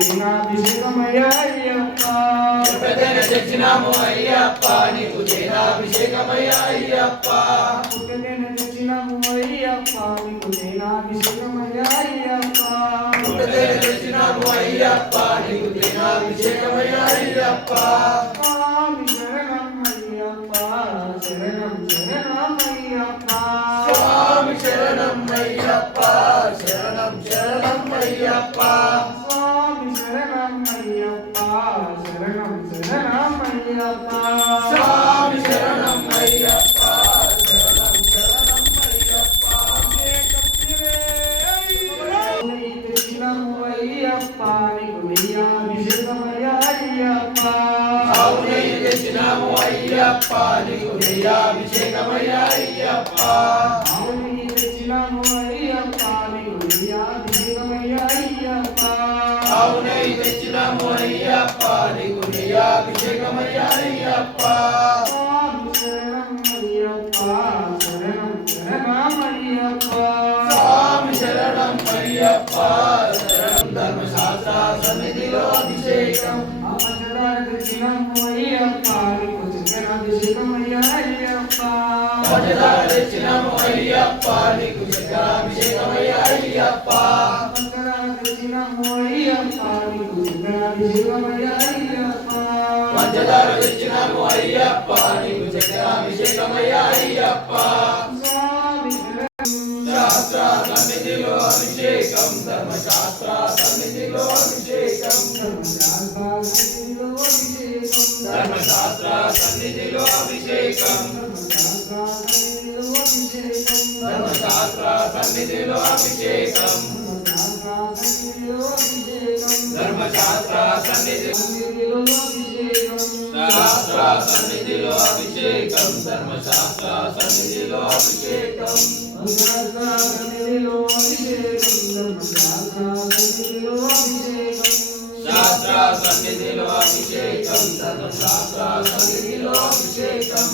దేనాభిషేకమయ్యా అయ్యప్ప పుట్టతేనె తెచ్చినాము అయ్యప్ప నీకు దేనాభిషేకమయ్యా అయ్యప్ప పుట్టతేనె తెచ్చినాము అయ్యప్ప నీకు దేనాభిషేకమయ్యా అయ్యప్ప పుట్టతేనె తెచ్చినాము అయ్యప్ప నీకు దేనాభిషేకమయ్యా అయ్యప్ప స్వామి శరణం అయ్యప్ప శరణం శరణం అయ్యప్ప స్వామి శరణం అయ్యప్ప శరణం శరణం అయ్యప్ప స్వామి శరణం అయ్యప్ప శరణం శరణం అయ్యప్ప స్వామి శరణం అయ్యప్ప శరణం శరణం అయ్యప్ప తెచ్చినాము అయ్యప్ప నీకు నెయ్యాభిషేకమయ్యా అయ్యప్ప అవునే తెచ్చినాము అయ్యప్ప నీకు నెయ్యాభిషేకమయ్యా అయ్యప్ప అవుని తెచ్చినాము అయ్యప్ప నీకు నెయ్యాభిషేకమయ్యా అయ్యప్ప అవునే తెచ్చినాము అయ్యప్ప నీకు నెయ్యాభిషేకమయ్యా అయ్యప్ప స్వామి శరణం అయ్యప్ప శరణం శరణం అయ్యప్ప స్వామి శరణం అయ్యప్ప శరణం ధర్మశాస్త్ర సన్నిధిలో అభిషేకం పంచదార తెచ్చినాము అయ్యప్ప నీకు చక్కెరాభిషేకమయ్యా అయ్యప్ప పంచదార తెచ్చినాము అయ్యప్ప నీకు చక్కెరాభిషేకమయ్యా అయ్యప్ప పంచదార తెచ్చినాము అయ్యప్ప నీకు చక్కెరాభిషేకమయ్యా అయ్యప్ప పంచదార తెచ్చినాము అయ్యప్ప నీకు చక్కెరాభిషేకమయ్యా అయ్యప్ప స్వామి శాస్త్ర సన్నిధిలో అభిషేకం ధర్మశాస్త్ర సన్నిధిలో అభిషేకం ధర్మశాస్త్ర సన్నిధిలో అభిషేకం ధర్మశాస్త్ర సన్నిధిలో అభిషేకం ధర్మశాస్త్ర సన్నిధి శాస్త్ర సన్నిధిలో అభిషేకం ధర్మశాస్త్ర సన్నిధిలో అభిషేకం శాస్త్ర సన్నిధిలో అభిషేకం ధర్మశాస్త్ర సన్నిధిలో అభిషేకం